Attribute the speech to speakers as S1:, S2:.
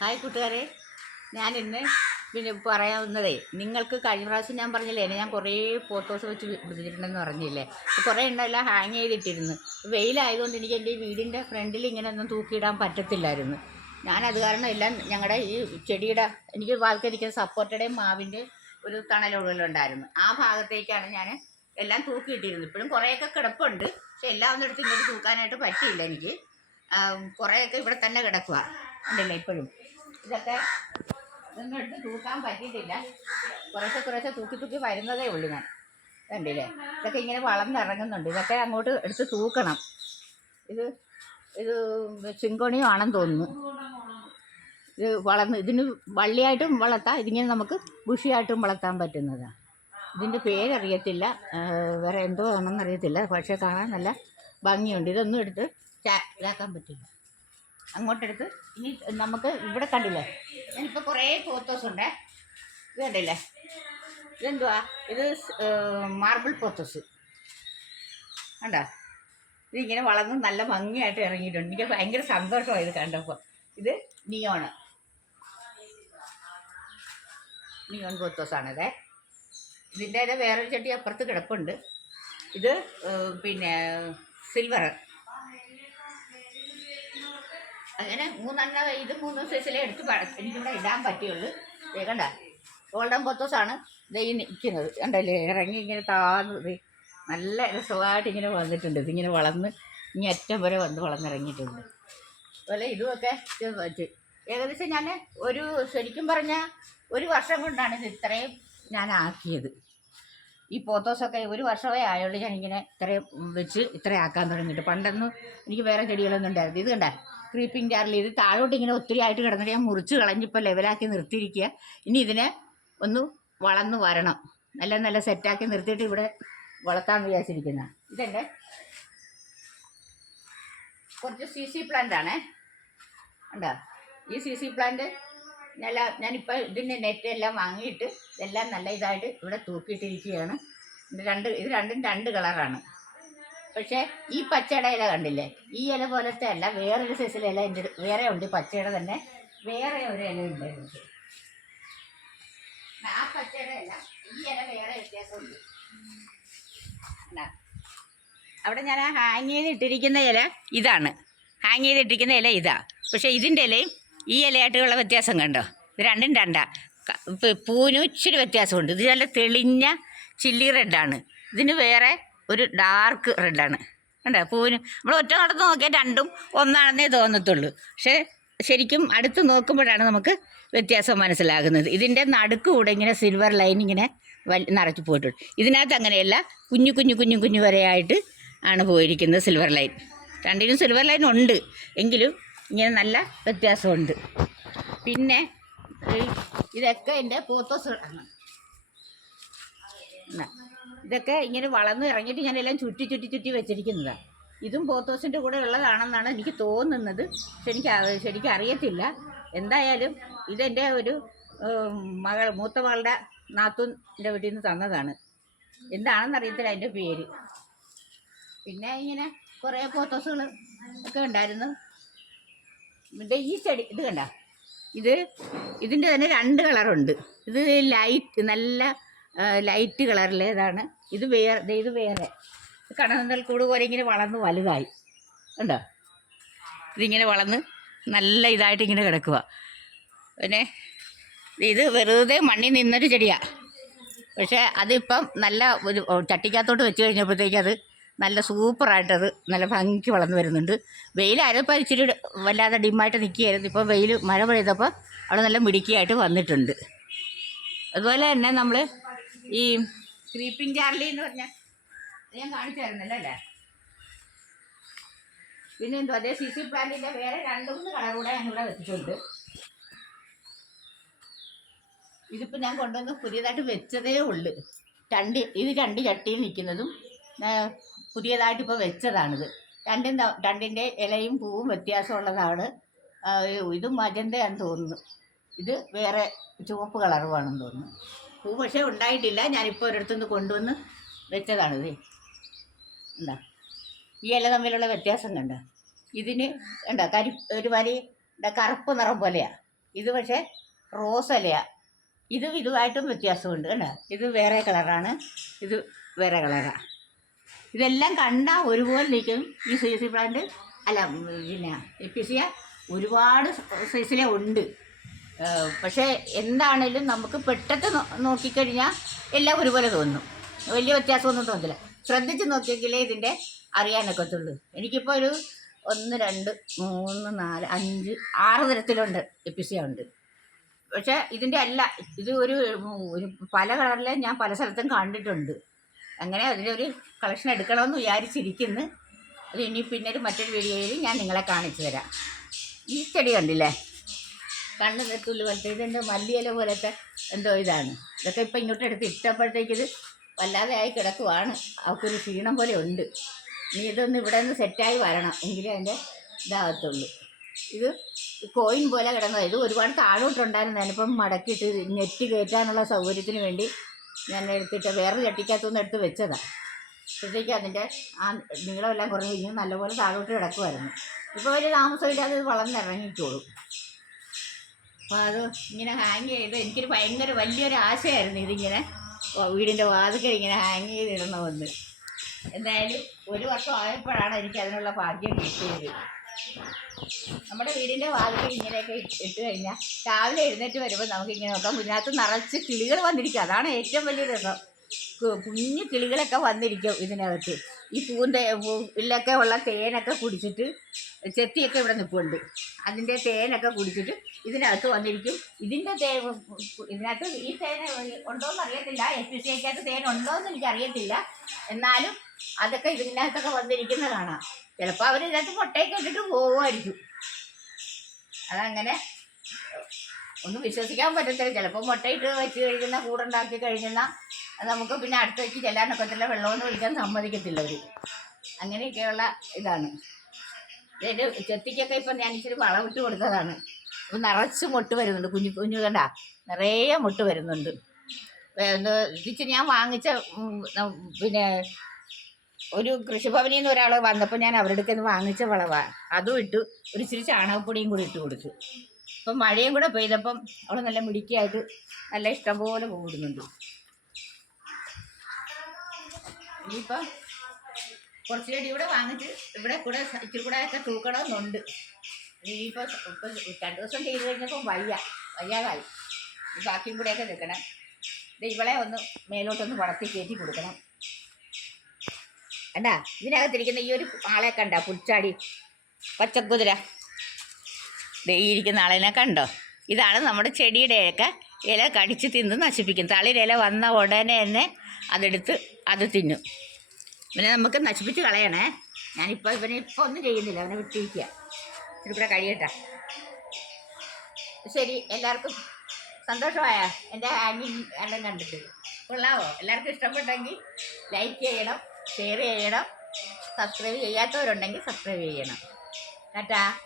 S1: Hi കൂട്ടുകാരെ. ഞാൻ ഇന്ന് പിന്നെ പറയാവുന്നതേ നിങ്ങൾക്ക് കഴിഞ്ഞ പ്രാവശ്യം ഞാൻ പറഞ്ഞില്ലേ ഞാൻ കുറേ ഫോട്ടോസ് വെച്ച് പിടിച്ചിട്ടുണ്ടെന്ന് പറഞ്ഞില്ലേ? കുറേ എണ്ണമെല്ലാം ഹാങ് ചെയ്തിട്ടിരുന്നു. വെയിലായതുകൊണ്ട് എനിക്ക് എന്റെ വീടിന്റെ ഫ്രണ്ടിൽ ഇങ്ങനെ ഒന്നും തൂക്കിയിടാൻ പറ്റത്തില്ലായിരുന്നു. ഞാനത് കാരണം എല്ലാം ഞങ്ങളുടെ ഈ ചെടിയുടെ എനിക്ക് വാൽക്കരിക്കുന്ന സപ്പോർട്ടയുടെയും മാവിന്റെ ഒരു തണലുണ്ടായിരുന്നു ആ ഭാഗത്തേക്കാണ് ഞാൻ എല്ലാം തൂക്കിയിട്ടിരുന്നത്. ഇപ്പോഴും കുറേയൊക്കെ കിടപ്പുണ്ട്. പക്ഷെ എല്ലാം ഒന്നും എടുത്ത് ഇങ്ങോട്ട് തൂക്കാനായിട്ട് പറ്റിയില്ല എനിക്ക്. കുറേയൊക്കെ ഇവിടെ തന്നെ കിടക്കുക ഉണ്ടല്ലേ ഇപ്പോഴും? ഇതൊക്കെ ഇതൊന്നും എടുത്ത് തൂക്കാൻ പറ്റിയിട്ടില്ല. കുറേശ്ശെ കുറേശ്ശെ തൂക്കി തൂക്കി വരുന്നതേ ഉള്ളൂ ഞാൻ. കണ്ടില്ലേ? ഇതൊക്കെ ഇങ്ങനെ വളർന്നിറങ്ങുന്നുണ്ട്. ഇതൊക്കെ അങ്ങോട്ട് എടുത്ത് തൂക്കണം. ഇത് ഇത് ചിങ്കോണിയും ആണെന്ന് തോന്നുന്നു. ഇത് വളർന്ന് ഇതിന് വള്ളിയായിട്ടും വളർത്താം ഇതിങ്ങനെ നമുക്ക് ബുഷിയായിട്ടും വളർത്താൻ പറ്റുന്നതാണ് ഇതിന്റെ പേരറിയത്തില്ല. വേറെ എന്തോ ആണെന്നറിയത്തില്ല. പക്ഷേ കാണാൻ നല്ല ഭംഗിയുണ്ട്. ഇതൊന്നും എടുത്ത് ഇതാക്കാൻ പറ്റില്ല. അങ്ങോട്ടെടുത്ത് ഇനി നമുക്ക് ഇവിടെ കണ്ടില്ലേ? ഞാനിപ്പോൾ കുറേ പോത്തോസ് ഉണ്ടേ. ഇത് കണ്ടില്ലേ? ഇതെന്തുവാ? ഇത് മാർബിൾ പോത്തോസ് കണ്ടോ? ഇതിങ്ങനെ വളർന്ന് നല്ല ഭംഗിയായിട്ട് ഇറങ്ങിയിട്ടുണ്ട്. എനിക്ക് ഭയങ്കര സന്തോഷമായി ഇത് കണ്ടപ്പോൾ ഇത് നിയോണ് നിയോൺ പോത്തോസാണിതേ ഇതിന്റെ വേറൊരു ചട്ടി അപ്പുറത്ത് കിടപ്പുണ്ട്. ഇത് പിന്നെ സിൽവർ അങ്ങനെ മൂന്നെണ്ണ ഇത് മൂന്ന് സൈസിലേ എടുത്ത് എനിക്കിവിടെ ഇടാൻ പറ്റുള്ളൂ കേൾക്കണ്ട കണ്ട ഗോൾഡൻ പൊത്തോസാണ് ഇത് ഈ നിൽക്കുന്നത്. കണ്ടല്ലേ ഇറങ്ങി ഇങ്ങനെ താന്ന് നല്ല രസമായിട്ട് ഇങ്ങനെ വന്നിട്ടുണ്ട്. ഇതിങ്ങനെ വളർന്ന് ഇനി അറ്റം വരെ വന്ന് വളർന്നിറങ്ങിയിട്ടുണ്ട്. അതുപോലെ ഇതുമൊക്കെ ഏകദേശം ഞാൻ ഒരു ശരിക്കും പറഞ്ഞാൽ ഒരു വർഷം കൊണ്ടാണ് ഇത് ഇത്രയും ഞാൻ ആക്കിയത്. ഈ പോത്തോസൊക്കെ ഒരു വർഷമേ ആയുള്ളൂ ഞാനിങ്ങനെ ഇത്രയും വെച്ച് ഇത്രയും ആക്കാൻ തുടങ്ങിയിട്ട്. പണ്ടൊന്നും എനിക്ക് വേറെ ചെടികളൊന്നും ഉണ്ടായിരുന്നു ഇത് കണ്ട ക്രീപ്പിംഗ് ജാറിൽ ഇത് താഴോട്ട് ഇങ്ങനെ ഒത്തിരി ആയിട്ട് കിടന്നിട്ട് ഞാൻ മുറിച്ച് കളഞ്ഞിപ്പോൾ ലെവലാക്കി നിർത്തിയിരിക്കുക ഇനി ഇതിനെ ഒന്ന് വളർന്ന് വരണം. നല്ല നല്ല സെറ്റാക്കി നിർത്തിയിട്ട് ഇവിടെ വളർത്താൻ വിചാരിച്ചിരിക്കുന്ന. ഇതെന്റെ കുറച്ച് സി സി പ്ലാന്റ് ആണേ. ഉണ്ടോ ഈ സി സി പ്ലാന്റ് നല്ല ഞാനിപ്പോൾ ഇതിന്റെ നെറ്റ് എല്ലാം വാങ്ങിയിട്ട് ഇതെല്ലാം നല്ല ഇതായിട്ട് ഇവിടെ തൂക്കിയിട്ടിരിക്കുകയാണ്. രണ്ട് ഇത് രണ്ടും രണ്ട് കളറാണ് പക്ഷേ ഈ പച്ചയുടെ ഇല കണ്ടില്ലേ? ഈ ഇല പോലത്തെ അല്ല വേറൊരു സൈസിലെ ഇല എന്റെ വേറെ ഉണ്ട് പച്ചയുടെ തന്നെ. വേറെ ഒരു ഇല ഉണ്ട് ആ പച്ചയുടെ ഇല ഈ ഇല വേറെ വ്യത്യാസമുണ്ട്? അവിടെ ഞാൻ ഹാങ് ചെയ്തിട്ടിരിക്കുന്ന ഇല ഇതാണ്. ഹാങ് ചെയ്തിട്ടിരിക്കുന്ന ഇല ഇതാ. പക്ഷേ ഇതിന്റെ ഇലയും ഈ ഇലയായിട്ടുള്ള വ്യത്യാസം കണ്ടോ? രണ്ടും രണ്ടാ. പൂവിനും ഇച്ചിരി വ്യത്യാസമുണ്ട്. ഇത് നല്ല തെളിഞ്ഞ ചില്ലി റെഡാണ്. ഇതിന് വേറെ ഒരു ഡാർക്ക് റെഡാണ്. കണ്ടോ? പൂവിന് നമ്മൾ ഒറ്റ നടത്ത് നോക്കിയാൽ രണ്ടും ഒന്നാണെന്നേ തോന്നത്തുള്ളൂ. പക്ഷേ ശരിക്കും അടുത്ത് നോക്കുമ്പോഴാണ് നമുക്ക് വ്യത്യാസം മനസ്സിലാകുന്നത്. ഇതിന്റെ നടുക്ക് കൂടെ ഇങ്ങനെ സിൽവർ ലൈൻ ഇങ്ങനെ നിറച്ച് പോയിട്ടുണ്ട്. ഇതിനകത്ത് അങ്ങനെയല്ല കുഞ്ഞു കുഞ്ഞു കുഞ്ഞു കുഞ്ഞു വരെയായിട്ട് ആണ് പോയിരിക്കുന്നത് സിൽവർ ലൈൻ രണ്ടിനും സിൽവർ ലൈൻ ഉണ്ട്. എങ്കിലും ഇങ്ങനെ നല്ല വ്യത്യാസമുണ്ട്. പിന്നെ ഇതൊക്കെ എന്റെ പോത്തോസ് ഇതൊക്കെ ഇങ്ങനെ വളർന്ന് ഇറങ്ങിയിട്ട് ഞാനെല്ലാം ചുറ്റി ചുറ്റി ചുറ്റി വെച്ചിരിക്കുന്നതാണ് ഇതും പോത്തോസിന്റെ കൂടെ ഉള്ളതാണെന്നാണ് എനിക്ക് തോന്നുന്നത്. പക്ഷെ എനിക്ക് ശരിക്കും അറിയത്തില്ല. എന്തായാലും ഇതെന്റെ ഒരു മകൾ മൂത്ത മകളുടെ നാത്തൂന്റെ വീട്ടിൽ നിന്ന് തന്നതാണ്. എന്താണെന്ന് അറിയത്തില്ല അതിന്റെ പേര്. പിന്നെ ഇങ്ങനെ കുറേ പോത്തോസുകൾ ഒക്കെ ഉണ്ടായിരുന്നു. ഇത് ഈ ചെടി ഇത് കണ്ട? ഇത് ഇതിന്റെ തന്നെ രണ്ട് കളറുണ്ട്. ഇത് ലൈറ്റ് നല്ല ലൈറ്റ് കളറിലേതാണ്. ഇത് വേറെ ഇത് വേറെ. കടന്നൽ കൂട് പോലെ ഇങ്ങനെ വളർന്ന് വലുതായി. ഉണ്ടോ ഇതിങ്ങനെ വളർന്ന് നല്ല ഇതായിട്ട് ഇങ്ങനെ കിടക്കുക പിന്നെ ഇത് വെറുതെ മണ്ണിൽ നിന്നൊരു ചെടിയാണ് പക്ഷേ അതിപ്പം നല്ല ഒരു ചട്ടിക്കകത്തോട്ട് വെച്ച് കഴിഞ്ഞപ്പോഴത്തേക്ക് അത് നല്ല സൂപ്പറായിട്ടത് നല്ല ഭംഗിക്ക് വളർന്നു വരുന്നുണ്ട്. വെയിലായപ്പോൾ ഇച്ചിരി വല്ലാതെ ഡിമ്മായിട്ട് നിൽക്കുകയായിരുന്നു ഇപ്പോൾ വെയിൽ മഴ പെയ്തപ്പോൾ അവിടെ നല്ല മിടുക്കിയായിട്ട് വന്നിട്ടുണ്ട്. അതുപോലെ തന്നെ നമ്മൾ ഈ ക്രീപ്പിംഗ് ചാർലി എന്ന് പറഞ്ഞാൽ ഞാൻ കാണിച്ചായിരുന്നല്ലോ അല്ലേ പിന്നെ എന്തോ അതേ സി സി പ്ലാന്റിന്റെ വേറെ രണ്ട് മൂന്ന് കളർ കൂടെ ഞാനിവിടെ വെച്ചിട്ടുണ്ട്. ഇതിപ്പോൾ ഞാൻ കൊണ്ടുവന്ന് പുതിയതായിട്ട് വെച്ചതേ ഉള്ളു. രണ്ട് ഇത് രണ്ട് ചട്ടിയിൽ നിൽക്കുന്നതും പുതിയതായിട്ട് ഇപ്പോൾ വെച്ചതാണിത്. രണ്ടും രണ്ടിന്റെ ഇലയും പൂവും വ്യത്യാസമുള്ളതാണ്. ഇതും മജന്തയാണെന്ന് തോന്നുന്നു. ഇത് വേറെ ചുവപ്പ് കളറുവാണെന്ന് തോന്നുന്നു. പൂ പക്ഷേ ഉണ്ടായിട്ടില്ല. ഞാനിപ്പോൾ ഒരിടത്തുനിന്ന് കൊണ്ടുവന്ന് വെച്ചതാണിത് എന്താ? ഈ ഇല തമ്മിലുള്ള വ്യത്യാസം കണ്ട? ഇതിന് എന്താ കരി ഒരു വലി കറുപ്പ് നിറം പോലെയാണ് ഇത് പക്ഷേ റോസ് ഇലയാണ് ഇതും ഇതുമായിട്ടും വ്യത്യാസമുണ്ട് കണ്ടോ? ഇത് വേറെ കളറാണ്. ഇത് വേറെ കളറാണ് ഇതെല്ലാം കണ്ടാൽ ഒരുപോലെ നിൽക്കും ഈ സി സി പ്ലാന്റ് അല്ല പിന്നെ എപ്പിസിയ ഒരുപാട് സൈസിലെ ഉണ്ട്. പക്ഷേ എന്താണേലും നമുക്ക് പെട്ടെന്ന് നോക്കിക്കഴിഞ്ഞാൽ എല്ലാം ഒരുപോലെ തോന്നും. വലിയ വ്യത്യാസമൊന്നും തോന്നില്ല ശ്രദ്ധിച്ച് നോക്കിയെങ്കിലേ ഇതിന്റെ അറിയാനൊക്കത്തുള്ളൂ. എനിക്കിപ്പോൾ ഒരു ഒന്ന് രണ്ട് മൂന്ന് നാല് അഞ്ച് ആറ് തരത്തിലുണ്ട് എപ്പിസിയ ഉണ്ട്. പക്ഷേ ഇതിന്റെ അല്ല ഇത് ഒരു ഒരു പല കളറിലെ ഞാൻ പല സ്ഥലത്തും കണ്ടിട്ടുണ്ട്. അങ്ങനെ അതിലൊരു കളക്ഷൻ എടുക്കണമെന്ന് വിചാരിച്ചിരിക്കുന്നു. അത് ഇനി പിന്നെ ഒരു മറ്റൊരു വീഡിയോയിൽ ഞാൻ നിങ്ങളെ കാണിച്ചു തരാം. ഈ ചെടി കണ്ടില്ലേ? കണ്ണ് നെത്തുള്ളു പോലത്തെ ഇതെന്തോ മല്ലിയില പോലത്തെ എന്തോ ഇതാണ്. ഇതൊക്കെ ഇപ്പം ഇങ്ങോട്ട് എടുത്ത് ഇട്ടപ്പോഴത്തേക്ക് ഇത് വല്ലാതെ ആയി കിടക്കുവാണ്. അവൾക്കൊരു ക്ഷീണം പോലെ ഉണ്ട്. നീ ഇതൊന്ന് ഇവിടെ നിന്ന് സെറ്റായി വരണം എങ്കിലേ അതിന്റെ ഇതാകത്തുള്ളൂ. ഇത് കോയിൻ പോലെ കിടന്നത്. ഇത് ഒരുപാട് താഴോട്ടുണ്ടായിരുന്നു ഞാനിപ്പം മടക്കിയിട്ട് നെറ്റ് കയറ്റാനുള്ള സൗകര്യത്തിന് വേണ്ടി ഞാൻ എടുത്തിട്ട് വേറെ ചട്ടിക്കകത്തുനിന്ന് എടുത്ത് വെച്ചതാണ് അപ്പോഴത്തേക്ക് അതിന്റെ ആ നീളമെല്ലാം കുറഞ്ഞ് കഴിഞ്ഞ് നല്ലപോലെ താഴോട്ട് കിടക്കുമായിരുന്നു ഇപ്പോൾ വലിയ താമസമില്ലാതെ ഇത് വളർന്നിറങ്ങിക്കോളും. അപ്പോൾ അത് ഇങ്ങനെ ഹാങ് ചെയ്ത് എനിക്കൊരു ഭയങ്കര വലിയൊരു ആശയായിരുന്നു ഇതിങ്ങനെ വീടിന്റെ വാതിക്കൽ ഇങ്ങനെ ഹാങ് ചെയ്തിടണമെന്ന്. എന്തായാലും ഒരു വർഷം ആയപ്പോഴാണ് എനിക്ക് അതിനുള്ള ഭാഗ്യം കിട്ടിയത്. നമ്മുടെ വീടിന്റെ വാതിൽ ഇങ്ങനെയൊക്കെ ഇട്ട് കഴിഞ്ഞാൽ രാവിലെ എഴുന്നേറ്റ് വരുമ്പോൾ നമുക്കിങ്ങനെ നോക്കാം. ഇതിനകത്ത് നിറച്ച് കിളികൾ വന്നിരിക്കുക അതാണ് ഏറ്റവും വലിയ രസം. കുഞ്ഞു കിളികളൊക്കെ വന്നിരിക്കും ഇതിനകത്ത്. ഈ പൂവിന്റെ പൂവിലൊക്കെ ഉള്ള തേനൊക്കെ കുടിച്ചിട്ട് ചെത്തിയൊക്കെ ഇവിടെ നിൽപ്പുണ്ട്. അതിന്റെ തേനൊക്കെ കുടിച്ചിട്ട് ഇതിനകത്ത് വന്നിരിക്കും. ഇതിന്റെ തേ ഇതിനകത്ത് ഈ തേൻ ഉണ്ടോയെന്ന് അറിയത്തില്ല. എസ് പി സി ഐക്കകത്ത് തേൻ ഉണ്ടോയെന്ന് എനിക്കറിയത്തില്ല. എന്നാലും അതൊക്കെ ഇതിനകത്തൊക്കെ വന്നിരിക്കുന്ന കാണാം. ചിലപ്പോൾ അവർ ഇതിനകത്ത് മുട്ടയൊക്കെ ഇട്ടിട്ട് പോകുമായിരിക്കും അതങ്ങനെ ഒന്നും വിശ്വസിക്കാൻ പറ്റത്തില്ല. ചിലപ്പോൾ മുട്ടയിട്ട് വെച്ച് കഴിക്കുന്ന കൂടുണ്ടാക്കി അത് നമുക്ക് പിന്നെ അടുത്തേക്ക് തന്നെ വെള്ളമൊന്നും ഒഴിക്കാൻ സമ്മതിക്കത്തില്ല അവർ അങ്ങനെയൊക്കെയുള്ള ഇതാണ്. ഇതിന്റെ ചെത്തിക്കൊക്കെ ഇപ്പം ഞാൻ ഇച്ചിരി വളമിട്ട് കൊടുത്തതാണ്. അപ്പം നിറച്ച് മുട്ട് വരുന്നുണ്ട്. കുഞ്ഞു കുഞ്ഞു കണ്ട? നിറയെ മുട്ട് വരുന്നുണ്ട്. ഇച്ചിരി ഞാൻ വാങ്ങിച്ച പിന്നെ ഒരു കൃഷിഭവനിൽ നിന്ന് ഒരാൾ വന്നപ്പോൾ ഞാൻ അവരുടെ അടുത്ത് വാങ്ങിച്ച വളവാണ് അതും ഇട്ടു ഒരു ഇച്ചിരി ചാണകപ്പൊടിയും കൂടി ഇട്ട് കൊടുത്തു. അപ്പം മഴയും കൂടെ പെയ്തപ്പം അവൾ നല്ല മിടുക്കിയായിട്ട് നല്ല ഇഷ്ടംപോലെ കൂടുന്നുണ്ട് ഇനിയിപ്പം കുറച്ച് ചെടി ഇവിടെ വാങ്ങിച്ച് ഇവിടെ കൂടെ ഇച്ചിരി കൂടെ ഒക്കെ തൂക്കണമെന്നുണ്ട്. ഇനിയിപ്പോൾ ഇപ്പം രണ്ട് ദിവസം ചെയ്ത് കഴിഞ്ഞപ്പം വയ്യ. വയ്യാതായി. ഈ ബാക്കിയും കൂടെയൊക്കെ നിൽക്കണം. ഇത് ഇവളെ ഒന്ന് മേലോട്ടൊന്ന് വളർത്തി കയറ്റി കൊടുക്കണം. എന്നാ ഇതിനകത്തിരിക്കുന്ന ഈ ഒരു ആളെ കണ്ട? പുൽച്ചാടി. പച്ചക്കുതിര. ഇരിക്കുന്ന ആളിനെ കണ്ടോ? ഇതാണ് നമ്മുടെ ചെടിയുടെയൊക്കെ ഇല കടിച്ച് തിന്ന് നശിപ്പിക്കും. തളിരില വന്ന ഉടനെ തന്നെ അതെടുത്ത് അത് തിന്നും. ഇവനെ നമുക്ക് നശിപ്പിച്ച് കളയണേ. ഞാനിപ്പോൾ ഇവനെ ഇപ്പോൾ ഒന്നും ചെയ്യുന്നില്ല. അവനെ വിട്ടിരിക്കുക ഇവിടെ കഴിയട്ടെ. ശരി എല്ലാവർക്കും സന്തോഷമായ? എന്റെ ഹാങ്ങിങ് എല്ലാം കണ്ടിട്ട്. കൊള്ളാവോ? എല്ലാവർക്കും ഇഷ്ടപ്പെട്ടെങ്കിൽ ലൈക്ക് ചെയ്യണം ഷെയർ ചെയ്യണം സബ്സ്ക്രൈബ് ചെയ്യാത്തവരുണ്ടെങ്കിൽ സബ്സ്ക്രൈബ് ചെയ്യണം. ടാറ്റാ.